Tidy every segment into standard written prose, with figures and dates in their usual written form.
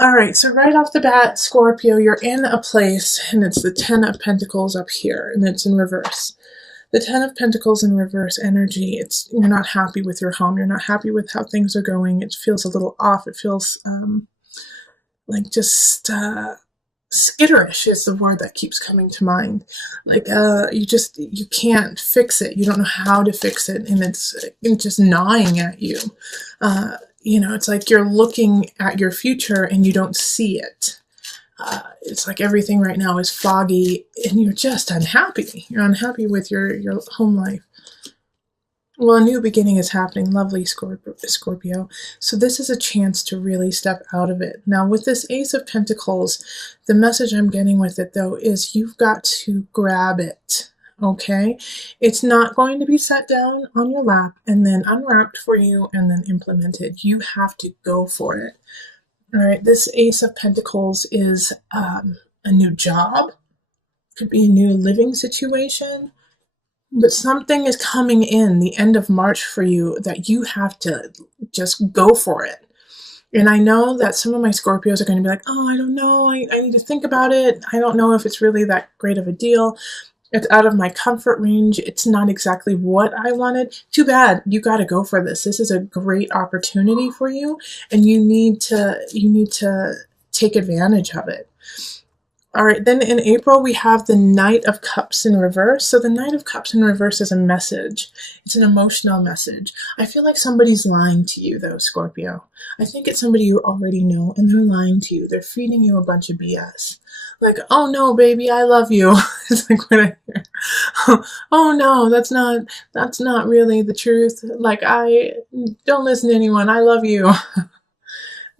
All right, so right off the bat, Scorpio, you're in a place, and it's the Ten of Pentacles up here, and it's in reverse. The Ten of Pentacles in reverse energy, you're not happy with your home. You're not happy with how things are going. It feels a little off. It feels like just skitterish is the word that keeps coming to mind. Like you can't fix it. You don't know how to fix it, and it's just gnawing at you. It's like you're looking at your future and you don't see it. It's like everything right now is foggy and you're just unhappy. You're unhappy with your home life. Well, a new beginning is happening. Lovely, Scorpio. So this is a chance to really step out of it. Now, with this Ace of Pentacles, the message I'm getting with it, though, is you've got to grab it. Okay? It's not going to be set down on your lap and then unwrapped for you and then implemented. You have to go for it. All right, this Ace of Pentacles is a new job. Could be a new living situation. But something is coming in the end of March for you that you have to just go for it. And I know that some of my Scorpios are going to be like, oh, I don't know. I need to think about it. I don't know if it's really that great of a deal. It's out of my comfort range. It's not exactly what I wanted. Too bad. You got to go for this. This is a great opportunity for you, and you need to take advantage of it. All right, then in April, we have the Knight of Cups in reverse. So the Knight of Cups in reverse is a message. It's an emotional message. I feel like somebody's lying to you, though, Scorpio. I think it's somebody you already know, and they're lying to you. They're feeding you a bunch of BS. Like, oh, no, baby, I love you. It's like what I hear. Oh, no, that's not really the truth. Like, I don't listen to anyone. I love you.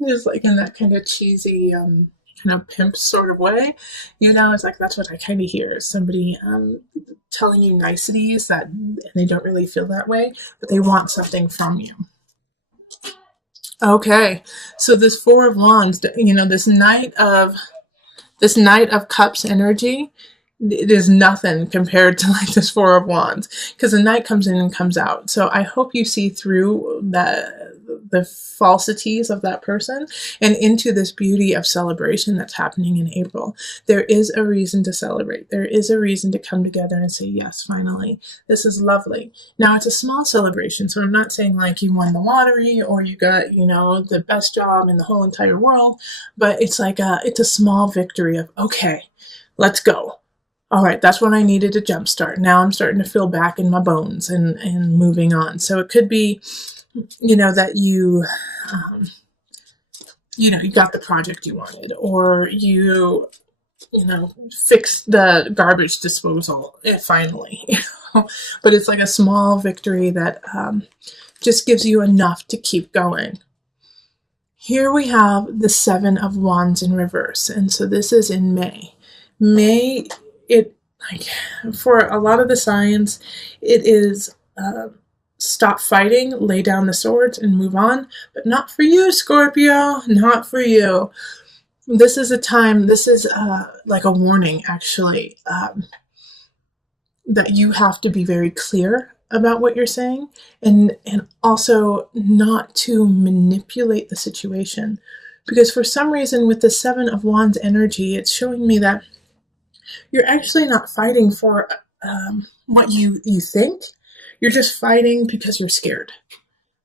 Just like in that kind of cheesy kind of pimp sort of way, it's like that's what I kind of hear, somebody telling you niceties that they don't really feel that way, but they want something from you. Okay, so this Four of Wands, this Knight of Cups energy, it is nothing compared to like this Four of Wands, because the Knight comes in and comes out. So I hope you see through the falsities of that person and into this beauty of celebration that's happening in April. There is a reason to celebrate. There is a reason to come together and say, yes, finally, this is lovely. Now, it's a small celebration, so I'm not saying like you won the lottery or you got, the best job in the whole entire world, but it's like it's a small victory of, okay, let's go. All right, that's when I needed a jump start. Now I'm starting to feel back in my bones and moving on. So it could be, that you got the project you wanted, or you fixed the garbage disposal finally, but it's like a small victory that just gives you enough to keep going. Here we have the Seven of Wands in reverse, and so this is in May. For a lot of the signs, it is stop fighting, lay down the swords, and move on. But not for you, Scorpio. Not for you. This is a time, this is like a warning, actually, that you have to be very clear about what you're saying, and also not to manipulate the situation. Because for some reason, with the Seven of Wands energy, it's showing me that you're actually not fighting for what you think. You're just fighting because you're scared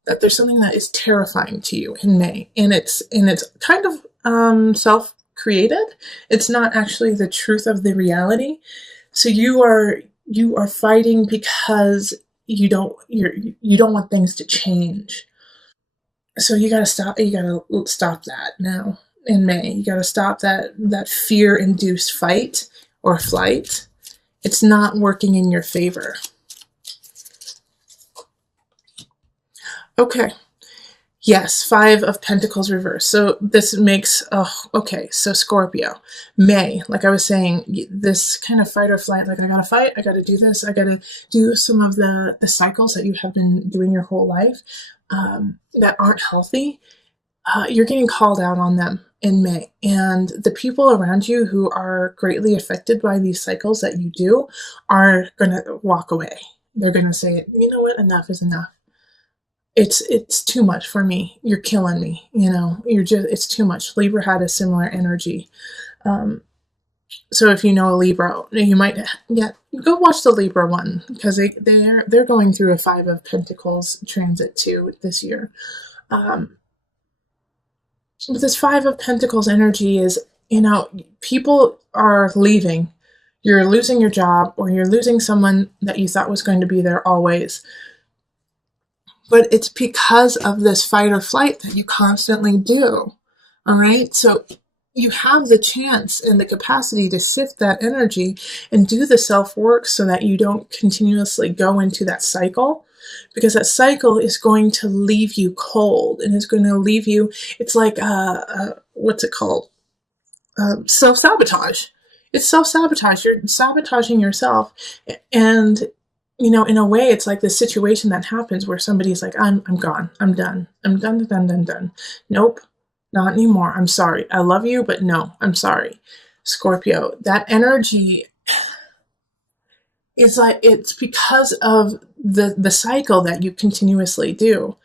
that there's something that is terrifying to you in May, and it's kind of self-created. It's not actually the truth of the reality. So you are fighting because you don't want things to change. So you gotta stop that now in May. You gotta stop that fear-induced fight or flight. It's not working in your favor. Okay. Yes, Five of Pentacles reverse. So this makes, okay, so Scorpio, May, like I was saying, this kind of fight or flight, like I gotta fight, I gotta do this, I gotta do some of the cycles that you have been doing your whole life that aren't healthy. You're getting called out on them in May. And the people around you who are greatly affected by these cycles that you do are going to walk away. They're going to say, you know what, enough is enough. it's too much for me. You're killing me. It's too much. Libra had a similar energy. Um, so if you know a Libra, you might, yeah, go watch the Libra one, because they're going through a Five of Pentacles transit too this year. But this Five of Pentacles energy is, people are leaving. You're losing your job, or you're losing someone that you thought was going to be there always. But it's because of this fight or flight that you constantly do. All right? So you have the chance and the capacity to sift that energy and do the self-work so that you don't continuously go into that cycle, because that cycle is going to leave you cold, and it's going to leave you, it's like, what's it called? Self-sabotage. It's self-sabotage. You're sabotaging yourself. And, in a way, it's like this situation that happens where somebody's like, I'm gone. I'm done. I'm done. Nope. Not anymore. I'm sorry. I love you, but no, I'm sorry. Scorpio, that energy is like, it's because of the cycle that you continuously do.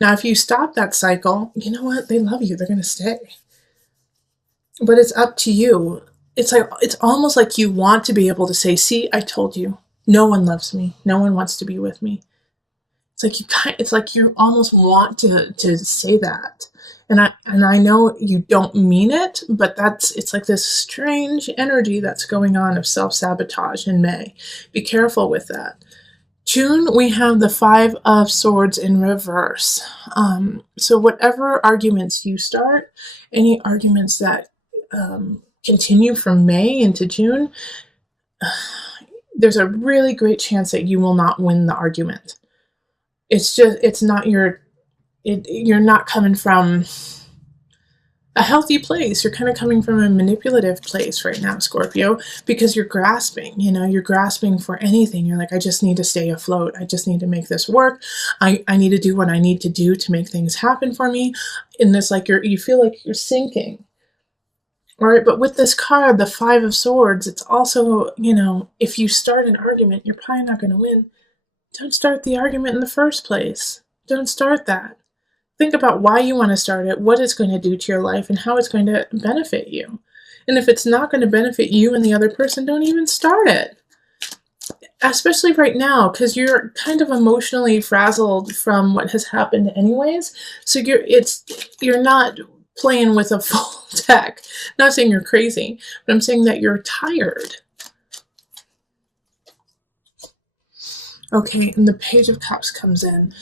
Now, if you stop that cycle, you know what? They love you. They're going to stay. But it's up to you. It's almost like you want to be able to say, see, I told you. No one loves me. No one wants to be with me. It's like you almost want to say that. And I know you don't mean it, but it's like this strange energy that's going on of self-sabotage in May. Be careful with that. June, we have the Five of Swords in reverse. So whatever arguments you start, any arguments that continue from May into June, there's a really great chance that you will not win the argument. You're not coming from a healthy place. You're kind of coming from a manipulative place right now, Scorpio, because you're grasping, you're grasping for anything. You're like, I just need to stay afloat. I just need to make this work. I need to do what I need to do to make things happen for me. And this, like, you feel like you're sinking. All right, but with this card, the Five of Swords, it's also, if you start an argument, you're probably not going to win. Don't start the argument in the first place. Don't start that. Think about why you want to start it, what it's going to do to your life, and how it's going to benefit you. And if it's not going to benefit you and the other person, don't even start it. Especially right now, because you're kind of emotionally frazzled from what has happened anyways. So you're not playing with a full deck. Not saying you're crazy, but I'm saying that you're tired. Okay, and the Page of Cups comes in.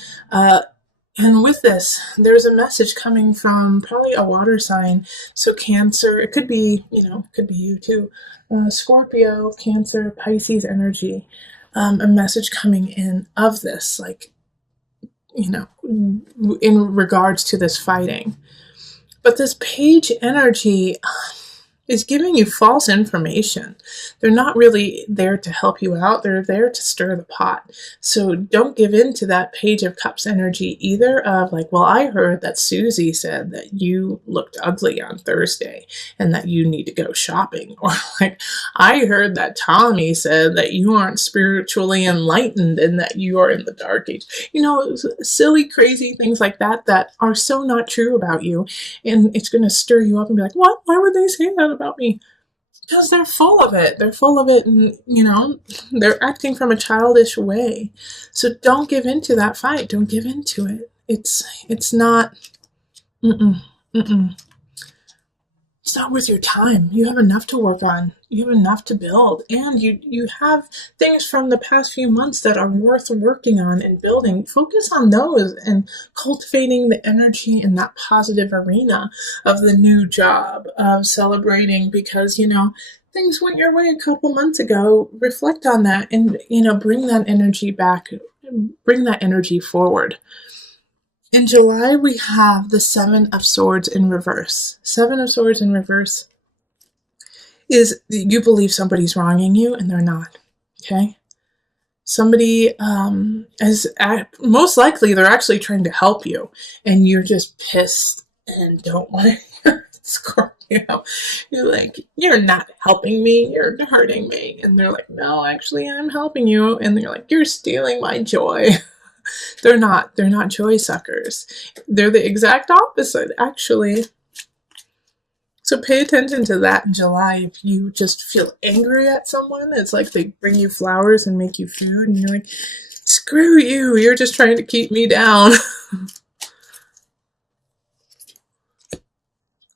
And with this, there's a message coming from probably a water sign. So Cancer, it could be, could be you too. Scorpio, Cancer, Pisces energy. A message coming in of this, like, in regards to this fighting. But this Page energy is giving you false information. They're not really there to help you out. They're there to stir the pot. So don't give in to that Page of Cups energy either of like, well, I heard that Susie said that you looked ugly on Thursday and that you need to go shopping. Or like, I heard that Tommy said that you aren't spiritually enlightened and that you are in the dark age. Silly, crazy things like that are so not true about you. And it's going to stir you up and be like, what? Why would they say that about me? Because they're full of it. They're full of it, and they're acting from a childish way. So don't give in to that fight. Don't give in to it. It's not it's not worth your time. You have enough to work on. You have enough to build, and you have things from the past few months that are worth working on and building. Focus on those and cultivating the energy in that positive arena of the new job, of celebrating because, things went your way a couple months ago. Reflect on that and, bring that energy back, bring that energy forward. In July, we have the Seven of Swords in reverse. Seven of Swords in reverse is you believe somebody's wronging you and they're not, okay? Somebody most likely they're actually trying to help you and you're just pissed and don't want to hear it, Scorpio. You're like, you're not helping me, you're hurting me. And they're like, no, actually I'm helping you. And you're like, you're stealing my joy. They're not. They're not joy suckers. They're the exact opposite, actually. So pay attention to that in July. If you just feel angry at someone, it's like they bring you flowers and make you food, and you're like, screw you, you're just trying to keep me down.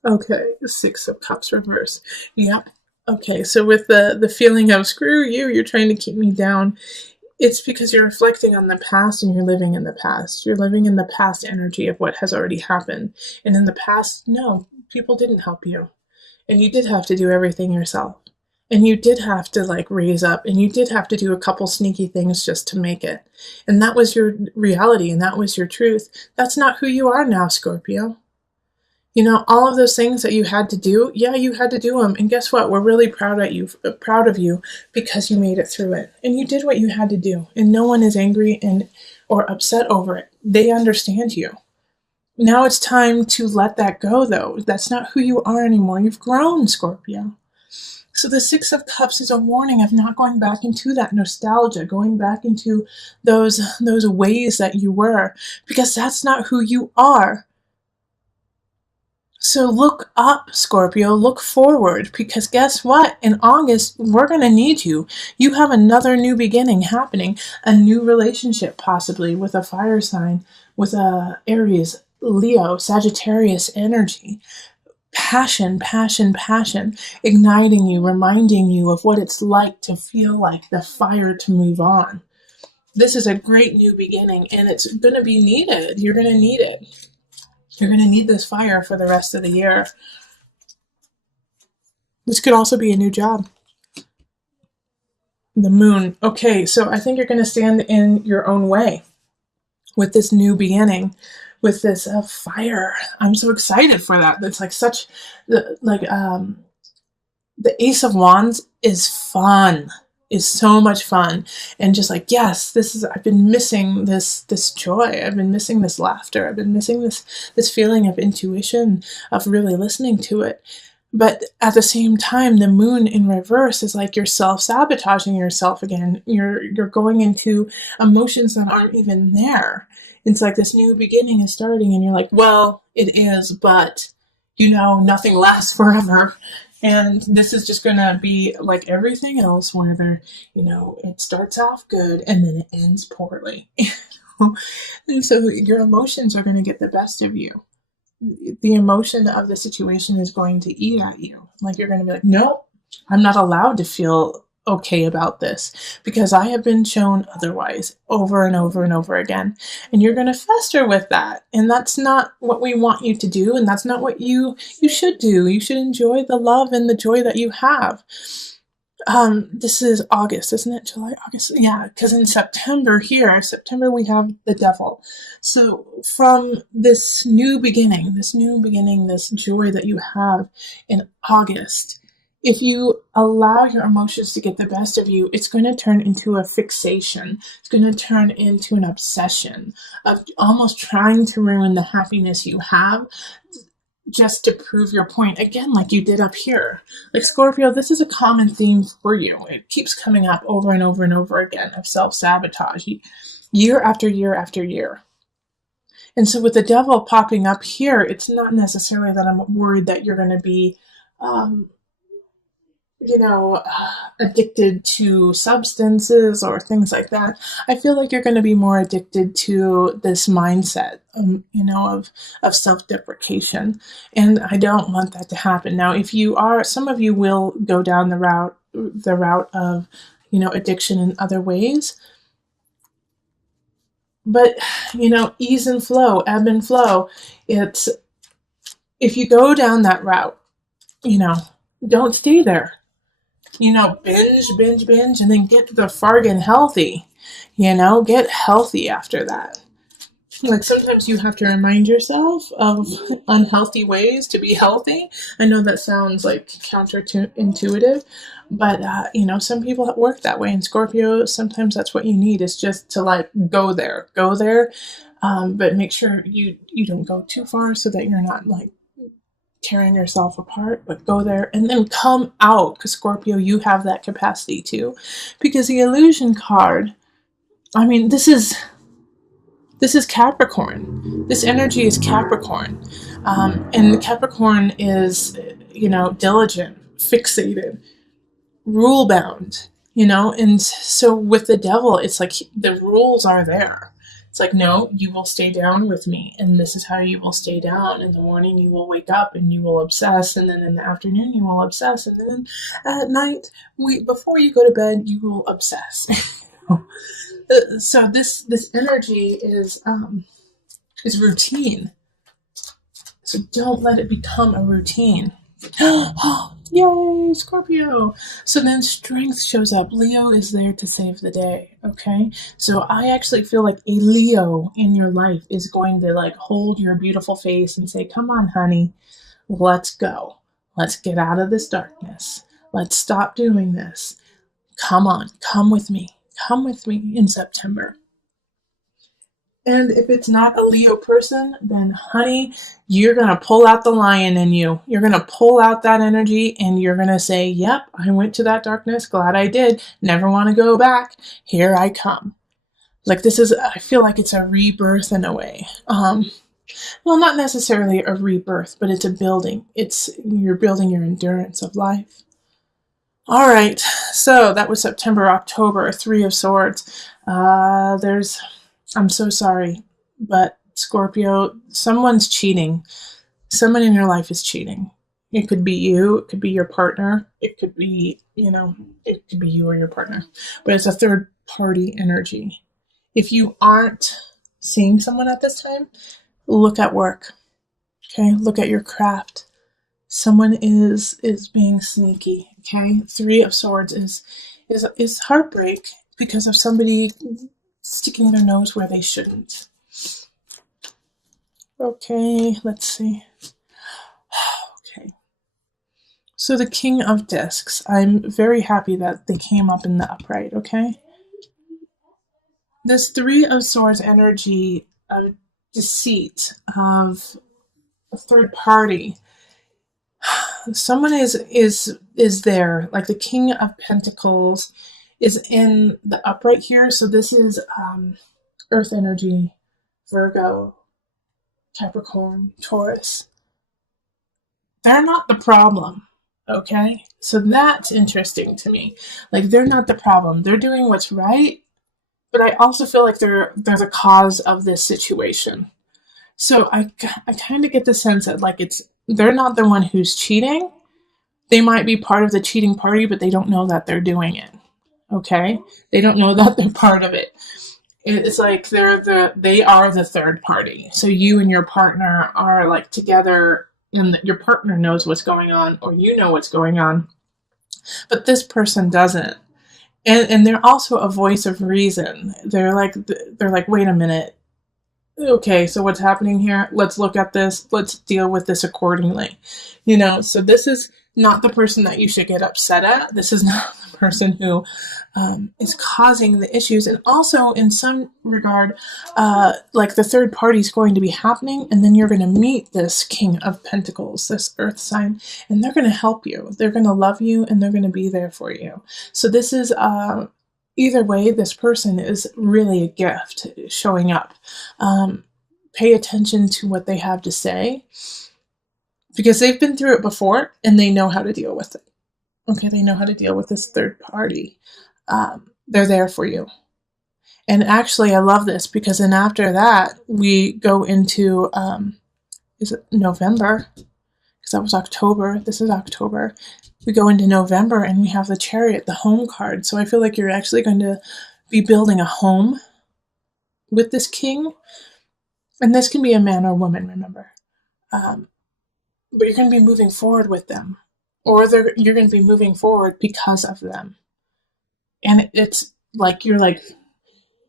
Okay, the Six of Cups reverse. Yeah. Okay, so with the feeling of screw you, you're trying to keep me down, it's because you're reflecting on the past and you're living in the past. You're living in the past energy of what has already happened. And in the past, no, people didn't help you. And you did have to do everything yourself. And you did have to like raise up, and you did have to do a couple sneaky things just to make it. And that was your reality, and that was your truth. That's not who you are now, Scorpio. You know, all of those things that you had to do, yeah, you had to do them. And guess what? We're really proud of you because you made it through it. And you did what you had to do. And no one is angry and or upset over it. They understand you. Now it's time to let that go, though. That's not who you are anymore. You've grown, Scorpio. So the Six of Cups is a warning of not going back into that nostalgia, going back into those ways that you were, because that's not who you are. So look up, Scorpio, look forward, because guess what? In August, we're going to need you. You have another new beginning happening, a new relationship possibly with a fire sign, with a Aries, Leo, Sagittarius energy. Passion, passion, passion, igniting you, reminding you of what it's like to feel like the fire to move on. This is a great new beginning, and it's going to be needed. You're going to need it. You're going to need this fire for the rest of the year. This could also be a new job. The moon. Okay, so I think you're going to stand in your own way with this new beginning, with this fire. I'm so excited for that. That's like such, the Ace of Wands is fun. Is so much fun, and just like, yes, this is, I've been missing this joy, I've been missing this laughter, I've been missing this feeling of intuition, of really listening to it. But at the same time, the moon in reverse is like you're self-sabotaging yourself again. You're going into emotions that aren't even there. It's like this new beginning is starting, and you're like, well, it is, but you know, nothing lasts forever. And this is just going to be like everything else, where it starts off good and then it ends poorly. And so your emotions are going to get the best of you. The emotion of the situation is going to eat at you. Like you're going to be like, nope, I'm not allowed to feel okay about this because I have been shown otherwise over and over and over again. And you're going to fester with that. And that's not what we want you to do. And that's not what you should do. You should enjoy the love and the joy that you have. This is August, isn't it? July, August? Yeah, because in September we have the devil. So from this new beginning, this joy that you have in August, if you allow your emotions to get the best of you, it's going to turn into a fixation. It's going to turn into an obsession of almost trying to ruin the happiness you have just to prove your point. Again, like you did up here. Like Scorpio, this is a common theme for you. It keeps coming up over and over and over again of self-sabotage, year after year after year. And so with the devil popping up here, it's not necessarily that I'm worried that you're going to be addicted to substances or things like that. I feel like you're going to be more addicted to this mindset, of self-deprecation. And I don't want that to happen. Now, if you are, some of you will go down the route of, addiction in other ways. But, ease and flow, ebb and flow. It's, if you go down that route, don't stay there. Binge, and then get the fargan healthy. Get healthy after that. Like sometimes you have to remind yourself of unhealthy ways to be healthy. I know that sounds like counterintuitive, but some people work that way. And Scorpio, sometimes that's what you need, is just to like go there, but make sure you don't go too far so that you're not like tearing yourself apart, but go there and then come out, because Scorpio, you have that capacity too. Because the illusion card, I mean, this is This is Capricorn. This energy is Capricorn. And Capricorn is, diligent, fixated, rule bound, and so with the devil, it's like the rules are there. It's like, no, you will stay down with me, and this is how you will stay down. In the morning you will wake up and you will obsess, and then in the afternoon you will obsess, and then at night, before you go to bed, you will obsess. So this energy is routine. So don't let it become a routine. Yay, Scorpio! So then strength shows up. Leo is there to save the day, okay? So I actually feel like a Leo in your life is going to like hold your beautiful face and say, come on, honey, let's go. Let's get out of this darkness. Let's stop doing this. Come on, come with me. Come with me in September. And if it's not a Leo person, then honey, you're going to pull out the lion in you. You're going to pull out that energy and you're going to say, yep, I went to that darkness. Glad I did. Never want to go back. Here I come. Like I feel like it's a rebirth in a way. Well, not necessarily a rebirth, but it's a building. You're building your endurance of life. All right. So that was September, October, 3 of Swords. I'm so sorry, but Scorpio, someone's cheating. Someone in your life is cheating. It could be you. It could be your partner. It could be, it could be you or your partner. But it's a third party energy. If you aren't seeing someone at this time, look at work. Okay? Look at your craft. Someone is being sneaky. Okay? 3 of Swords is heartbreak because of somebody sticking their nose where they shouldn't. Okay, let's see. Okay. So the King of Discs. I'm very happy that they came up in the upright, okay? This 3 of Swords energy of deceit, of a third party. Someone is there, like the King of Pentacles is in the upright here. So this is Earth energy, Virgo, Capricorn, Taurus. They're not the problem, okay? So that's interesting to me. Like, they're not the problem. They're doing what's right, but I also feel like they're the cause of this situation. So I kind of get the sense that like they're not the one who's cheating. They might be part of the cheating party, but they don't know that they're doing it. Okay? They don't know that they're part of it. It's like they are the third party. So you and your partner are like together, and your partner knows what's going on, or you know what's going on, but this person doesn't. And they're also a voice of reason. They're like, wait a minute. Okay, so what's happening here? Let's look at this. Let's deal with this accordingly. So this is not the person that you should get upset at. This is not the person who is causing the issues. And also, in some regard, like the third party is going to be happening, and then you're going to meet this King of Pentacles, this Earth sign, and they're going to help you. They're going to love you, and they're going to be there for you. So this is either way, this person is really a gift showing up. Pay attention to what they have to say, because they've been through it before and they know how to deal with it. Okay, they know how to deal with this third party. They're there for you. And actually, I love this because then after that, we go into, is it November? Because that was October. This is October. We go into November and we have the Chariot, the home card. So I feel like you're actually going to be building a home with this king. And this can be a man or woman, remember. But you're going to be moving forward with them. Or you're going to be moving forward because of them. And it's like, you're like,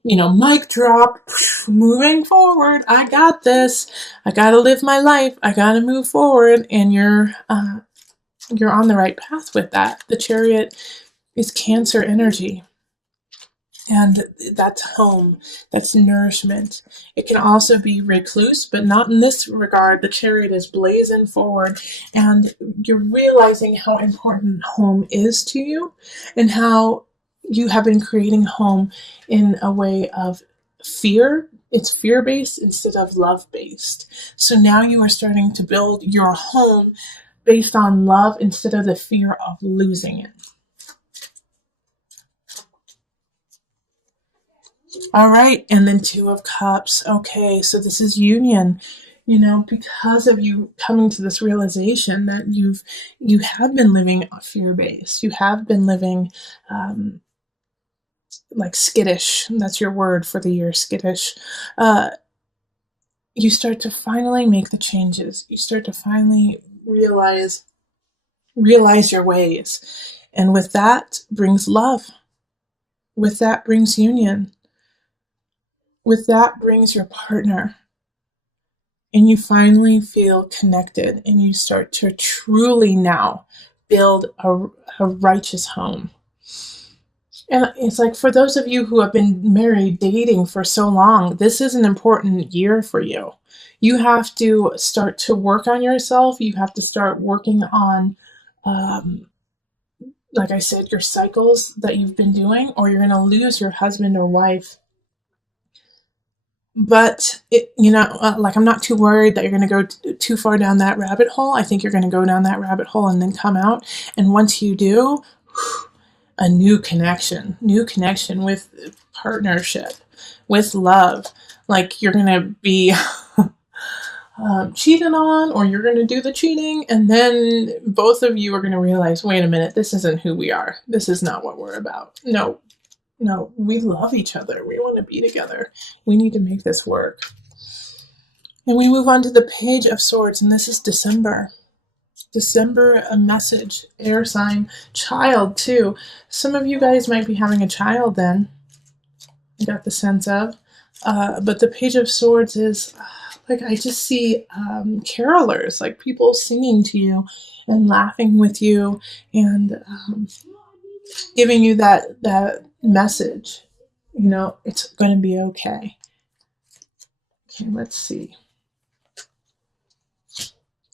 mic drop, moving forward. I got this. I got to live my life. I got to move forward. And you're on the right path with that. The Chariot is Cancer energy. And that's home. That's nourishment. It can also be recluse, but not in this regard. The Chariot is blazing forward, and you're realizing how important home is to you and how you have been creating home in a way of fear it's fear-based instead of love-based. So now you are starting to build your home based on love instead of the fear of losing it. All right, and then Two of Cups. Okay, so this is union. Because of you coming to this realization that you have been living fear-based. You have been living like skittish. That's your word for the year, skittish. You start to finally make the changes. You start to finally realize your ways. And with that brings love. With that brings union. With that brings your partner. And you finally feel connected, and you start to truly now build a righteous home. And it's like, for those of you who have been married, dating for so long, this is an important year for you. You have to start to work on yourself. You have to start working on, like I said, your cycles that you've been doing, or you're going to lose your husband or wife. But, I'm not too worried that you're going to go too far down that rabbit hole. I think you're going to go down that rabbit hole and then come out. And once you do, a new connection with partnership, with love. Like, you're going to be cheated on, or you're going to do the cheating, and then both of you are going to realize, wait a minute, this isn't who we are. This is not what we're about. No, we love each other. We want to be together. We need to make this work. And we move on to the Page of Swords, and this is December. A message, air sign, child too. Some of you guys might be having a child then. I got the sense of. But the Page of Swords is, I just see carolers, like people singing to you and laughing with you and giving you that message. It's going to be okay. Okay, let's see.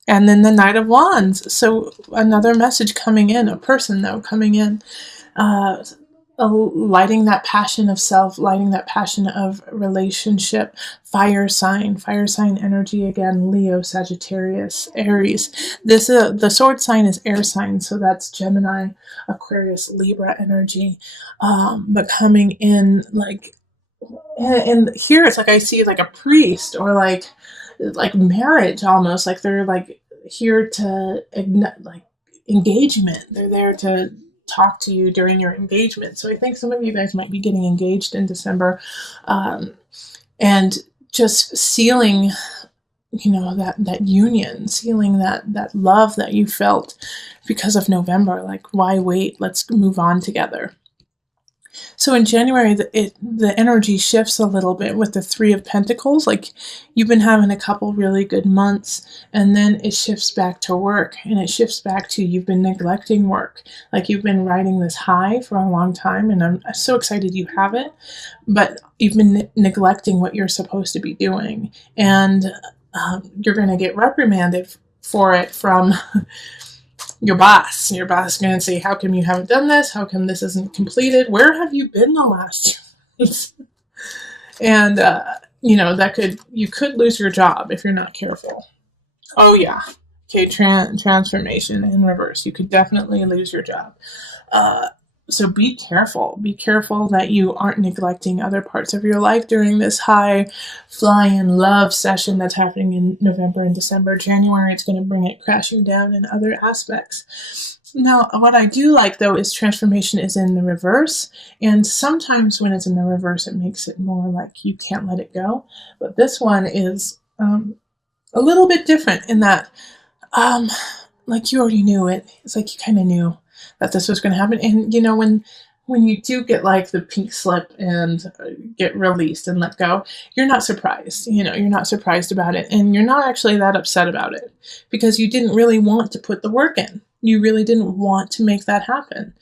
And then the Knight of Wands. So another message coming in, a person though coming in, lighting that passion of self, lighting that passion of relationship. Fire sign energy again. Leo, Sagittarius, Aries. The sword sign is air sign, so that's Gemini, Aquarius, Libra energy. But coming in and here it's like I see like a priest, or like marriage almost, like they're like here to engagement. They're there to talk to you during your engagement. So I think some of you guys might be getting engaged in December, and just sealing, that union, sealing that love that you felt because of November. Like, why wait? Let's move on together. So in January, the energy shifts a little bit with the Three of Pentacles. Like, you've been having a couple really good months, and then it shifts back to work, and it shifts back to you've been neglecting work. Like, you've been riding this high for a long time, and I'm so excited you have it, but you've been neglecting what you're supposed to be doing, and you're going to get reprimanded for it from your boss. Your boss is going to say, how come you haven't done this? How come this isn't completed? Where have you been the last years? And, you could lose your job if you're not careful. Oh yeah. Okay, transformation in reverse. You could definitely lose your job. So be careful. Be careful that you aren't neglecting other parts of your life during this high flying love session that's happening in November and December. January, it's going to bring it crashing down in other aspects. Now, what I do like, though, is transformation is in the reverse. And sometimes when it's in the reverse, it makes it more like you can't let it go. But this one is a little bit different in that, like, you already knew it. It's like you kind of knew that this was going to happen. And, when you do get like the pink slip and get released and let go, you're not surprised. You're not surprised about it. And you're not actually that upset about it because you didn't really want to put the work in. You really didn't want to make that happen.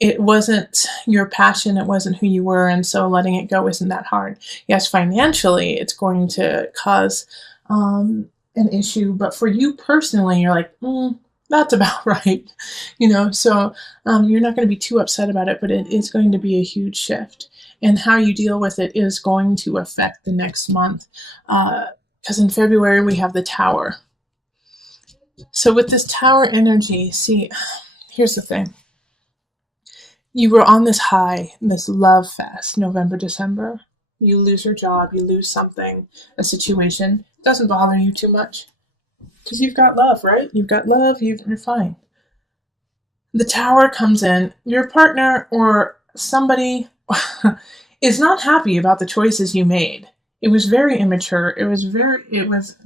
It wasn't your passion. It wasn't who you were. And so letting it go isn't that hard. Yes, financially, it's going to cause an issue. But for you personally, you're like, that's about right, so you're not going to be too upset about it, but it is going to be a huge shift. And how you deal with it is going to affect the next month. Because in February, we have the Tower. So with this Tower energy, see, here's the thing. You were on this high, this love fest, November, December. You lose your job, you lose something, a situation. It doesn't bother you too much. Because you've got love, right? You've got love, you're fine. The Tower comes in, your partner or somebody is not happy about the choices you made. It was very immature. It was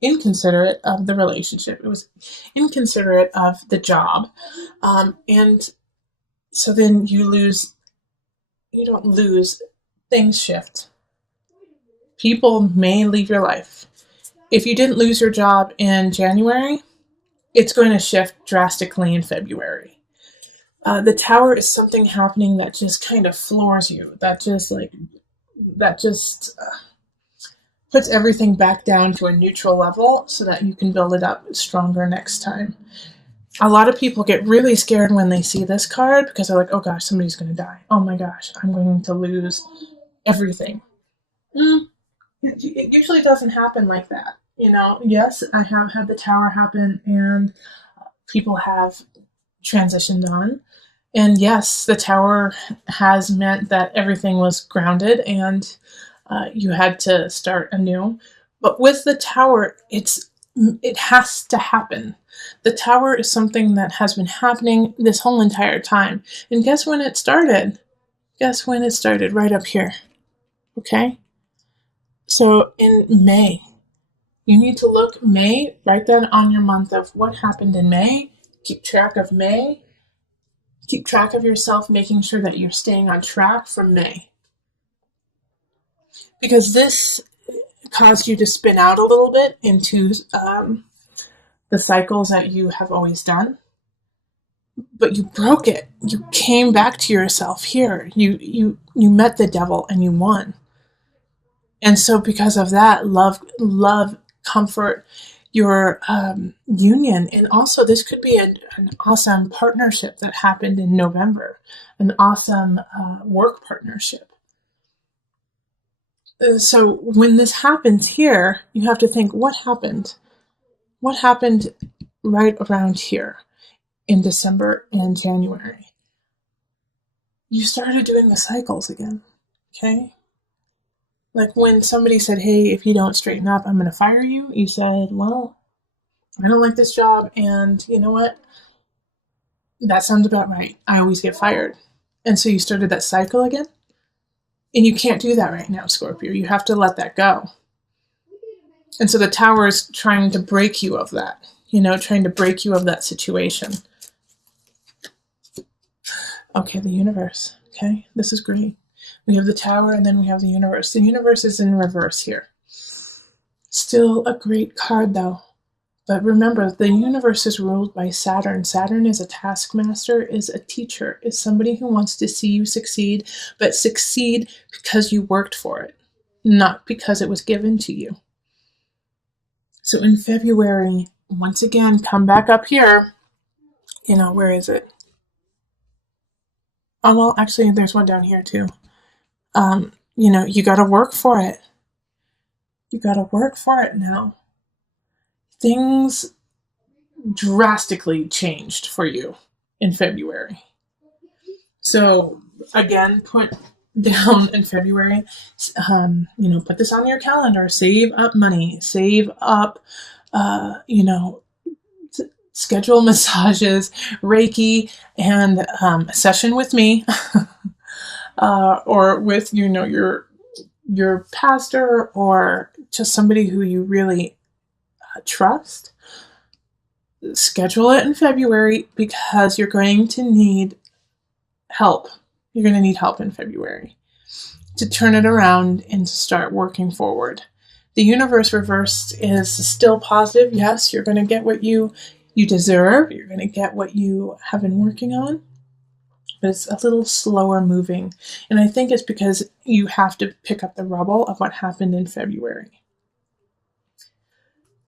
inconsiderate of the relationship. It was inconsiderate of the job. And so then you don't lose, things shift. People may leave your life. If you didn't lose your job in January, it's going to shift drastically in February. The Tower is something happening that just kind of floors you. That just puts everything back down to a neutral level so that you can build it up stronger next time. A lot of people get really scared when they see this card because they're like, oh gosh, somebody's going to die. Oh my gosh, I'm going to lose everything. It usually doesn't happen like that. Yes, I have had the Tower happen and people have transitioned on. And yes, the Tower has meant that everything was grounded and you had to start anew. But with the Tower, it has to happen. The Tower is something that has been happening this whole entire time. And guess when it started? Guess when it started? Right up here. Okay? So in May, you need to look May, write that on your month of what happened in May. Keep track of May. Keep track of yourself, making sure that you're staying on track from May. Because this caused you to spin out a little bit into the cycles that you have always done. But you broke it. You came back to yourself here. You met the devil and you won. And so because of that, love, comfort, your union. And also this could be an awesome partnership that happened in November, an awesome work partnership. So when this happens here, you have to think, what happened? What happened right around here in December and January? You started doing the cycles again, okay? Like when somebody said, hey, if you don't straighten up, I'm going to fire you. You said, well, I don't like this job. And you know what? That sounds about right. I always get fired. And so you started that cycle again. And you can't do that right now, Scorpio. You have to let that go. And so the Tower is trying to break you of that, trying to break you of that situation. Okay, the universe. Okay, this is great. We have the Tower and then we have the universe. The universe is in reverse here. Still a great card though. But remember, the universe is ruled by Saturn. Saturn is a taskmaster, is a teacher, is somebody who wants to see you succeed, but succeed because you worked for it, not because it was given to you. So in February, once again, come back up here. Where is it? Oh, well, actually, there's one down here too. You got to work for it. You got to work for it now. Things drastically changed for you in February. So again, put down in February, put this on your calendar, save up money, save up, schedule massages, Reiki, and a session with me, or with, your pastor or just somebody who you really trust. Schedule it in February because you're going to need help. You're going to need help in February to turn it around and to start working forward. The universe reversed is still positive. Yes, you're going to get what you deserve. You're going to get what you have been working on. But it's a little slower moving. And I think it's because you have to pick up the rubble of what happened in February.